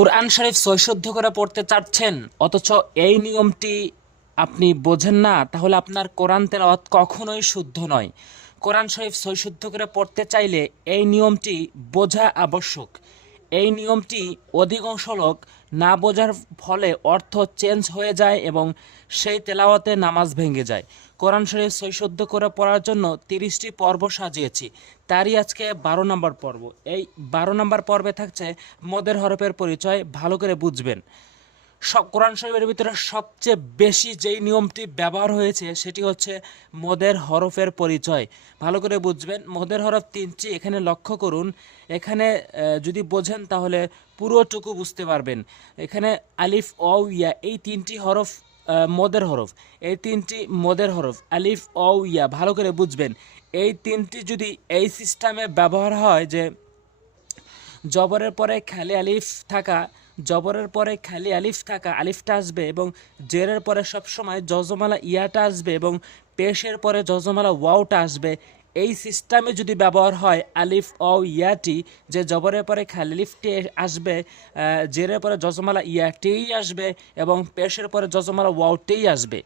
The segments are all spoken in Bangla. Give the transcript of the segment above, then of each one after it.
কোরআন শরীফ সৈশুদ্ধ করে পড়তে চাচ্ছেন অথচ এই নিয়মটি আপনি বোঝেন না, তাহলে আপনার কোরআন তেলাওয়াত কখনোই শুদ্ধ নয়। কোরআন শরীফ সৈশুদ্ধ করে পড়তে চাইলে এই নিয়মটি বোঝা আবশ্যক। এই নিয়মটি অধিকাংশ লোক না বোঝার ফলে অর্থ চেঞ্জ হয়ে যায় এবং সেই তেলাওয়াতে নামাজ ভেঙে যায়। কোরআন শরীফ সৈশুদ্ধ করে পড়ার জন্য 30টি পর্ব সাজিয়েছি, তারই আজকে 12 নম্বর পর্ব। এই 12 নম্বর পর্বে থাকছে মদের হরফের পরিচয়, ভালো করে বুঝবেন। কোরআন শরীফের ভিতরে সবচেয়ে বেশি যেই নিয়মটি ব্যবহার হয়েছে সেটি হচ্ছে মদের হরফের পরিচয়। ভালো করে বুঝবেন, মদের হরফ 3টি, এখানে লক্ষ্য করুন। এখানে যদি বোঝেন তাহলে পুরোটুকু বুঝতে পারবেন। এখানে আলিফ অ ইয়া এই 3টি হরফ মদের হরফ, এই 3টি মদের হরফ আলিফ অ ইয়া, ভালো করে বুঝবেন। এই 3টি যদি এই সিস্টেমে ব্যবহার হয় যে জবরের পরে খালি আলিফ থাকা, জবরের পরে খালি আলিফ থাকা, আলিফটা আসবে এবং জেরের পরে সবসময় জজমালা ইয়াটা আসবে এবং পেশের পরে জজমালা ওয়াওটা আসবে। এই সিস্টেমে যদি ব্যবহার হয় আলিফ অ ইয়াটি, যে জবরের পরে খালি আলিফটি আসবে, জেরের পরে জজমালা ইয়াটিই আসবে এবং পেশের পরে জজমালা ওয়াওটিই আসবে।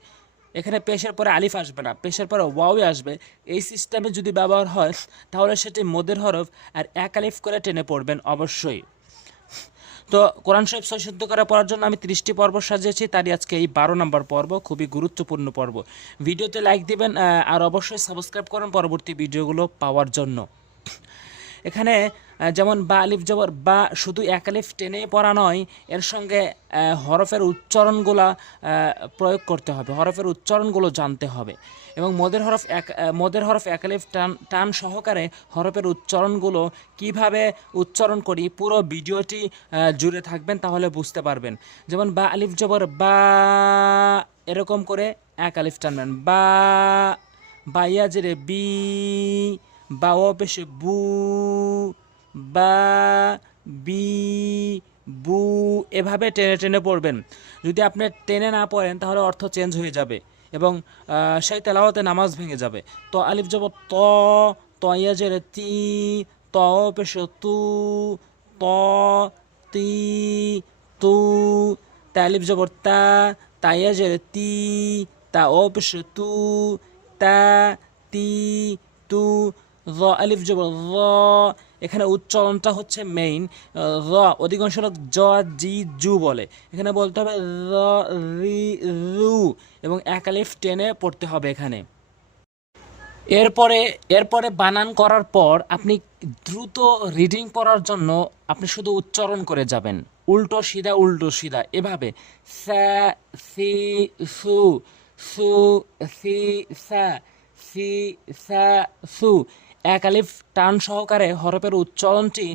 এখানে পেশের পরে আলিফ আসবে না, পেশের পরে ওয়াওই আসবে। এই সিস্টেমে যদি ব্যবহার হয় তাহলে সেটি মদের হরফ, আর এক আলিফ করে টেনে পড়বেন অবশ্যই। তো কোরআন শরীফ সৈশুদ্ধ করে পড়ার জন্য আমি 30টি পর্ব সাজিয়েছি, তারই আজকে এই 12 নম্বর পর্ব, খুবই গুরুত্বপূর্ণ পর্ব। ভিডিওতে লাইক দিবেন আর অবশ্যই সাবস্ক্রাইব করুন পরবর্তী ভিডিওগুলো পাওয়ার জন্য। এখানে যেমন বা আলিফ জবর বা, শুধু এক আলিফ টেনে পড়া নয়, এর সঙ্গে হরফের উচ্চারণগুলো প্রয়োগ করতে হবে, হরফের উচ্চারণগুলো জানতে হবে এবং মদের হরফ এক আলিফ টান সহকারে হরফের উচ্চারণগুলো কিভাবে উচ্চারণ করি পুরো ভিডিওটি জুড়ে থাকবেন, তাহলে বুঝতে পারবেন। যেমন বা আলিফ জবর বা, এরকম করে এক আলিফ টানবেন, বা বাইয়া জেরে বি, বা ও পেশে বু, বা বি বু, এভাবে টেনে টেনে পড়বেন। যদি আপনি টেনে না পড়েন তাহলে অর্থ চেঞ্জ হয়ে যাবে এবং সেই তেলাওয়াতে নামাজ ভেঙে যাবে। তো আলিফ জবর ত, তয়া জেরে তি, ত পেশে তু, ত তি তু, তা আলিফ জবর তা, তাইয়া জেরে তি, তা ও পেশে তু, তা তি তু, র আলিফ জবর র, এখানে উচ্চারণটা হচ্ছে মেইন। র অধিকাংশ লোক জ জি জু বলে, এখানে বলতে হবে র রি রু এবং এক আলিফ টেনে পড়তে হবে এখানে। এরপরে বানান করার পর আপনি দ্রুত রিডিং পড়ার জন্য আপনি শুধু উচ্চারণ করে যাবেন, উল্টো সিধা এভাবে। সা সি সু, সু সি সা, সি সা সু, এক আলিফ টান সহকারে হরফের উচ্চারণটি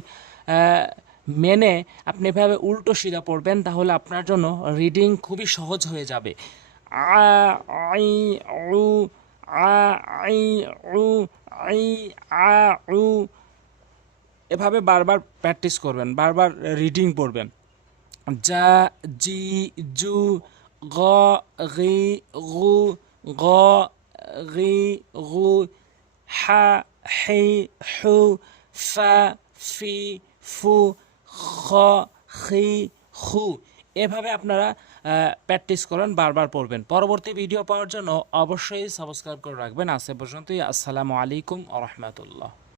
মেনে আপনি এভাবে উল্টো সিধা পড়বেন, তাহলে আপনার জন্য রিডিং খুবই সহজ হয়ে যাবে। আ আই উ, আ আই উ, আই আ উ, এভাবে বারবার প্র্যাকটিস করবেন, বারবার রিডিং পড়বেন। যা জি জু, গ গি গু, গ গি গু, হা হি হু, ফা ফি ফু, খ খি খু, এভাবে আপনারা প্র্যাকটিস করেন, বারবার পড়বেন। পরবর্তী ভিডিও পাওয়ার জন্য অবশ্যই সাবস্ক্রাইব করে রাখবেন। আজ পর্যন্তই। আসসালামু আলাইকুম ওয়া রাহমাতুল্লাহ।